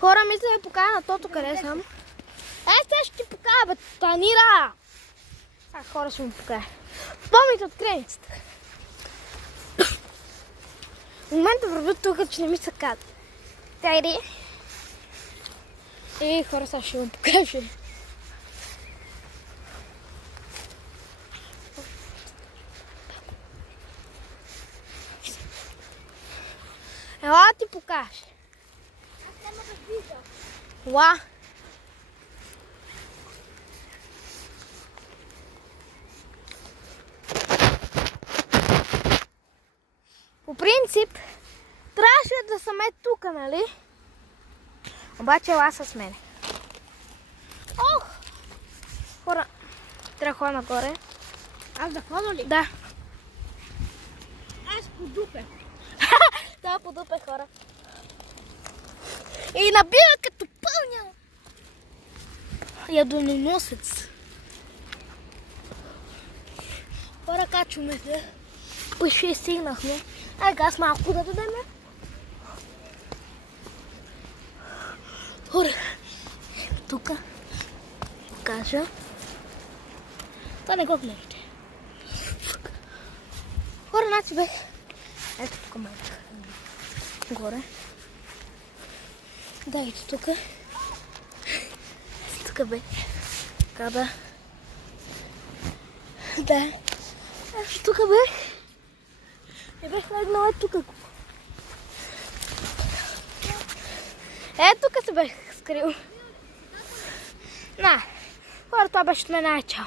Хора, мисля да покажа на тото къде съм. Сега ще ти покажа, бе, Танира! Сега хора ще му покажа. Помните от креницата. В момента вървя тук, че не ми се казва. Тя иде. И хора, сега ще му покажа. Ела ти покажа. Аз няма да виждам. Ла. По принцип, трябваше да съм тук, нали? Обаче ела с мене. Ох! Хора, трябва да ходя нагоре. Аз да ходя ли? Да. Аз подупе. Да, подупе, хора. И набива като пълня. Ядононосец. Хора, качваме се. Пъше стигнахме. Ай, газ малко да дадем. Хора, тук покажа. Това не го гледате. Хора, значи бе. Ето тук малко. Горе. Да, ето тук. Ето тук бе. Така да. Да. Ето тук бе. Не бех легнала тук. Ето тук се бех скрил. На. Хора, това беше от мен. Чао.